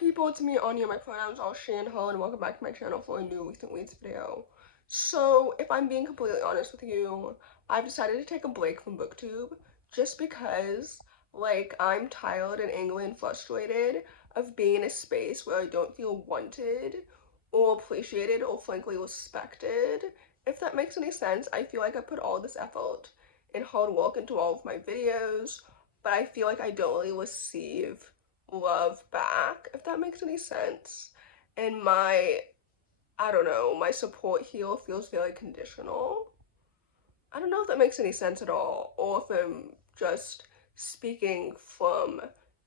people, it's me, Anja. My pronouns are she and her, and welcome back to my channel for a new recent reads video. So, if I'm being completely honest with you, I've decided to take a break from booktube just because, like, I'm tired and angry and frustrated of being in a space where I don't feel wanted or appreciated or frankly respected. If that makes any sense, I feel like I put all this effort and hard work into all of my videos, but I feel like I don't really receive love back, if that makes any sense. And I don't know, my support here feels very conditional. I don't know if that makes any sense at all, or if I'm just speaking from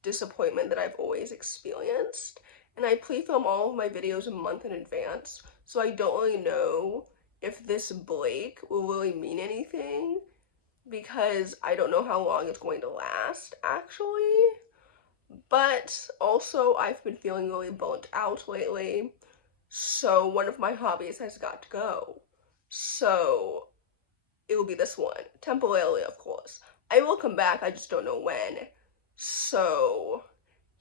disappointment that I've always experienced. And I pre-film all of my videos a month in advance, so I don't really know if this break will really mean anything, because I don't know how long it's going to last, actually. But also, I've been feeling really burnt out lately, so one of my hobbies has got to go. So it will be this one, temporarily, of course. I will come back, I just don't know when. So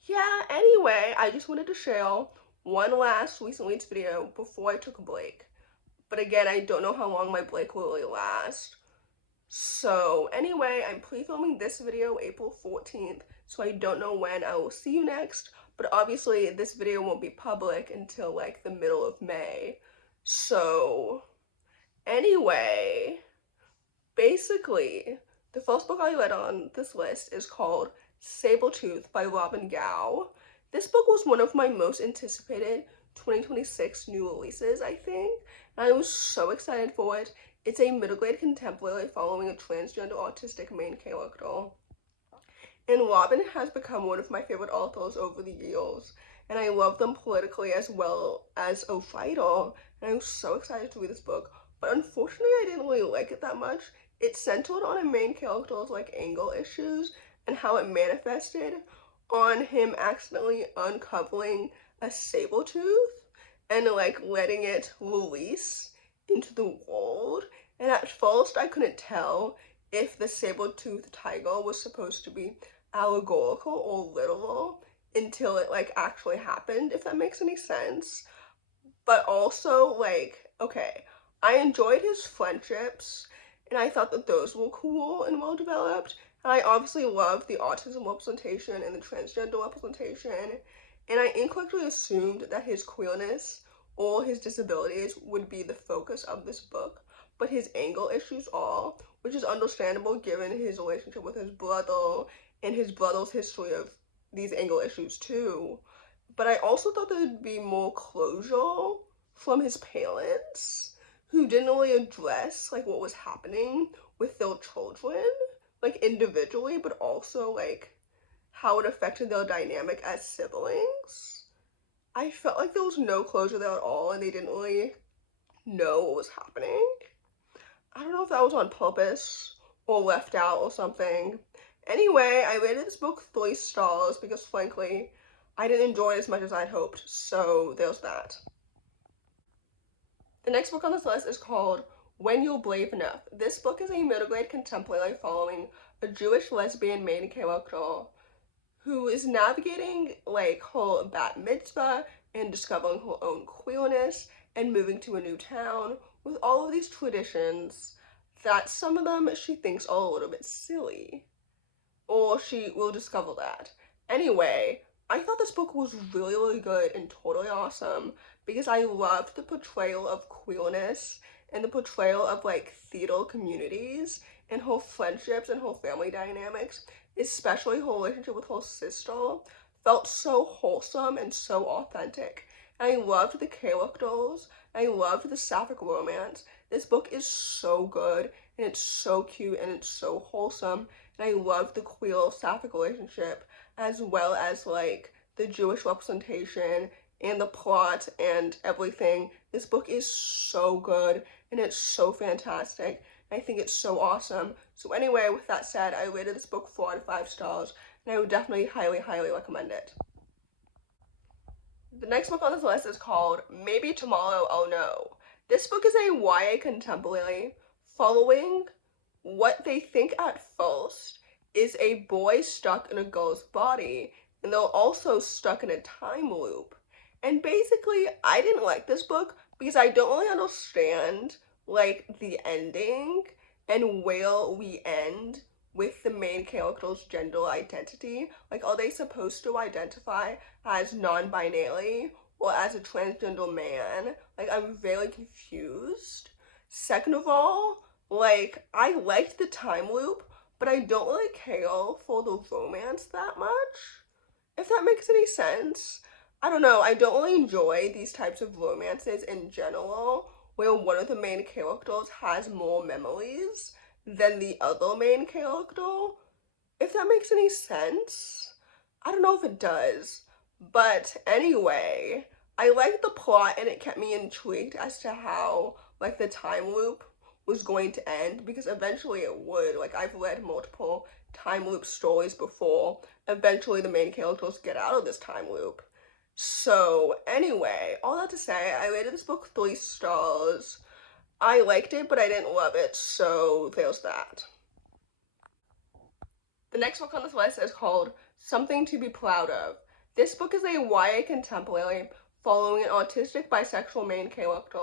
yeah, anyway, I just wanted to share one last recent reads video before I took a break. But again, I don't know how long my break will really last. So anyway, I'm pre-filming this video April 14th, so I don't know when I will see you next, but obviously this video won't be public until like the middle of May. So anyway, basically, the first book I read on this list is called Saber-tooth by Robin Gow. This book was one of my most anticipated 2026 new releases, I think, and I was so excited for it. It's a middle grade contemporary following a transgender autistic main character. And Robin has become one of my favorite authors over the years, and I love them politically as well as a writer, and I'm so excited to read this book. But unfortunately, I didn't really like it that much. It centered on a main character's like anger issues and how it manifested on him accidentally uncovering a saber-tooth and like letting it release into the world. And at first I couldn't tell if the saber-toothed tiger was supposed to be allegorical or literal until it like actually happened, if that makes any sense. But also, like, okay, I enjoyed his friendships and I thought that those were cool and well developed, and I obviously loved the autism representation and the transgender representation, and I incorrectly assumed that his queerness or his disabilities would be the focus of this book, but his anger issues are, which is understandable given his relationship with his brother and his brother's history of these anger issues too. But I also thought there would be more closure from his parents, who didn't really address like what was happening with their children, like individually, but also like how it affected their dynamic as siblings. I felt like there was no closure there at all, and they didn't really know what was happening. I don't know if that was on purpose or left out or something. Anyway, I rated this book 3 stars because frankly, I didn't enjoy it as much as I'd hoped, so there's that. The next book on this list is called When You're Brave Enough. This book is a middle grade contemporary following a Jewish lesbian main character who is navigating like her bat mitzvah and discovering her own queerness and moving to a new town with all of these traditions that some of them she thinks are a little bit silly, or she will discover that. Anyway, I thought this book was really, really good and totally awesome because I loved the portrayal of queerness and the portrayal of like theater communities and her friendships and her family dynamics, especially her relationship with her sister, felt so wholesome and so authentic. And I loved the characters, I loved the sapphic romance. This book is so good and it's so cute and it's so wholesome, and I love the queer sapphic relationship as well as like the Jewish representation and the plot and everything. This book is so good and it's so fantastic. I think it's so awesome. So anyway, with that said, I rated this book 4 out of 5 stars, and I would definitely highly, highly recommend it. The next book on this list is called Maybe Tomorrow I'll Know. This book is a YA contemporary following what they think at first is a boy stuck in a girl's body, and they're also stuck in a time loop. And basically, I didn't like this book because I don't really understand like the ending and where we end with the main character's gender identity. Like, are they supposed to identify as non-binary or as a transgender man? Like, I'm very confused. Second of all, like, I liked the time loop, but I don't really care for the romance that much, if that makes any sense. I don't know, I don't really enjoy these types of romances in general, where one of the main characters has more memories than the other main character, if that makes any sense. I don't know if it does, but anyway, I liked the plot and it kept me intrigued as to how like the time loop was going to end, because eventually it would. Like, I've read multiple time loop stories before. Eventually the main characters get out of this time loop. So anyway, all that to say, I rated this book 3 stars. I liked it, but I didn't love it, so there's that. The next book on this list is called Something to Be Proud of. This book is a YA contemporary following an autistic bisexual main character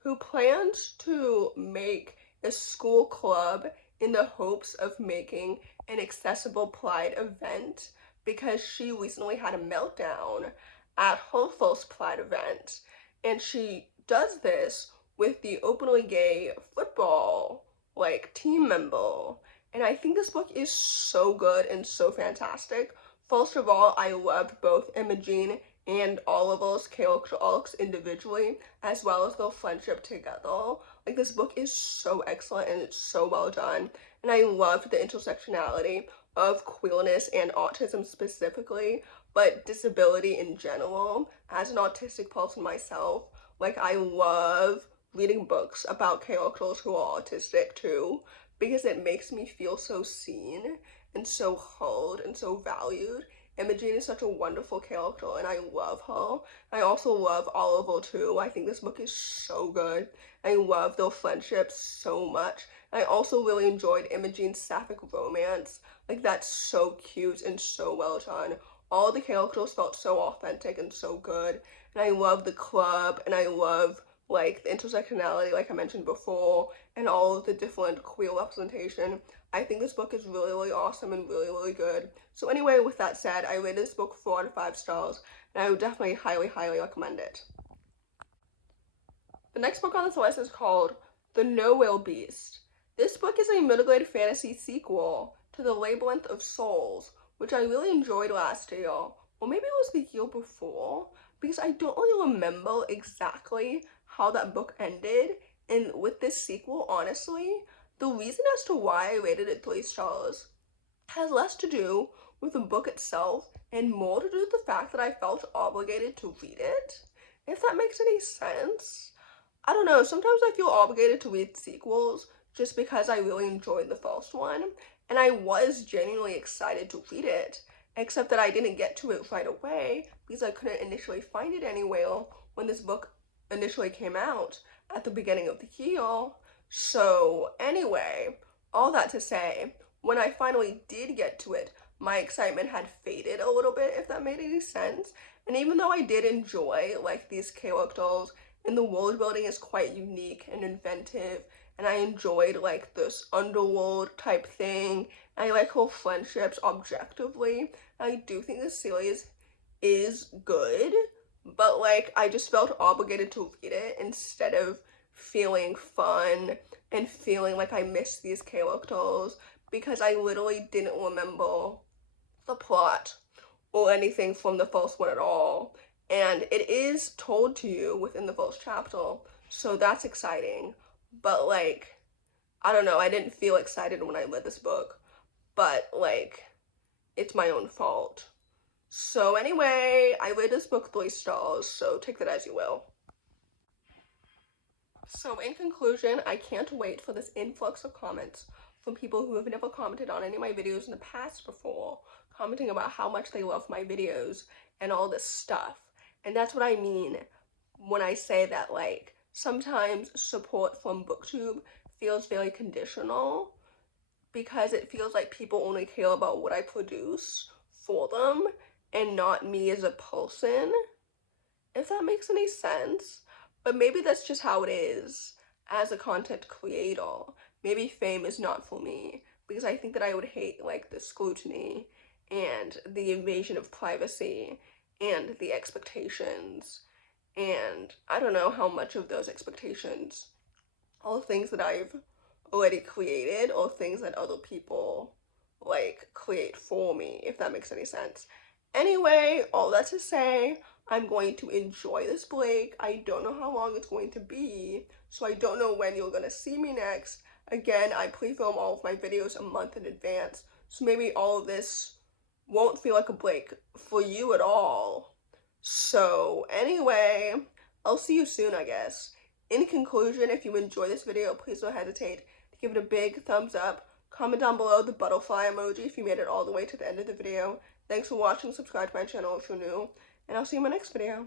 who plans to make a school club in the hopes of making an accessible Pride event, because she recently had a meltdown at her first Pride event, and she does this with the openly gay football like team member. And I think this book is so good and so fantastic. First of all, I loved both Imogen and Oliver's character arcs individually, as well as their friendship together. Like, this book is so excellent and it's so well done. And I loved the intersectionality of queerness and autism specifically, but disability in general. As an autistic person myself, like, I love reading books about characters who are autistic too, because it makes me feel so seen and so heard and so valued. Imogen is such a wonderful character and I love her. I also love Oliver too. I think this book is so good. I love their friendship so much. I also really enjoyed Imogen's sapphic romance. Like, that's so cute and so well done. All the characters felt so authentic and so good. And I love the club, and I love like the intersectionality, like I mentioned before, and all of the different queer representation. I think this book is really, really awesome and really, really good. So anyway, with that said, I rated this book 4 out of 5 stars, and I would definitely highly, highly recommend it. The next book on this list is called The No-Will Beast. This book is a middle-grade fantasy sequel to The Labyrinth of Souls, which I really enjoyed last year, or maybe it was the year before, because I don't really remember exactly how that book ended. And with this sequel, honestly, the reason as to why I rated it 3 stars has less to do with the book itself and more to do with the fact that I felt obligated to read it, if that makes any sense. I don't know, sometimes I feel obligated to read sequels just because I really enjoyed the first one, and I was genuinely excited to read it, except that I didn't get to it right away because I couldn't initially find it anywhere when this book initially came out at the beginning of the year. So anyway, all that to say, when I finally did get to it, my excitement had faded a little bit, if that made any sense. And even though I did enjoy like these characters, and the world building is quite unique and inventive, and I enjoyed like this underworld type thing, and I like her friendships objectively, I do think this series is good, but like I just felt obligated to read it instead of feeling fun and feeling like I missed these characters, because I literally didn't remember the plot or anything from the first one at all. And it is told to you within the first chapter, so that's exciting. But like, I don't know, I didn't feel excited when I read this book, but like, it's my own fault. So anyway, I rated this book 3 stars, so take that as you will. So in conclusion, I can't wait for this influx of comments from people who have never commented on any of my videos in the past before, commenting about how much they love my videos and all this stuff. And that's what I mean when I say that, like, sometimes support from BookTube feels very conditional, because it feels like people only care about what I produce for them, and not me as a person, if that makes any sense. But maybe that's just how it is as a content creator. Maybe fame is not for me because I think that I would hate like the scrutiny and the invasion of privacy and the expectations. And I don't know how much of those expectations are things that I've already created or things that other people like create for me, if that makes any sense. Anyway, all that to say, I'm going to enjoy this break. I don't know how long it's going to be, so I don't know when you're gonna see me next. Again, I pre-film all of my videos a month in advance, so maybe all of this won't feel like a break for you at all. So anyway, I'll see you soon, I guess. In conclusion, if you enjoy this video, please don't hesitate to give it a big thumbs up. Comment down below the butterfly emoji if you made it all the way to the end of the video. Thanks for watching. Subscribe to my channel if you're new, and I'll see you in my next video.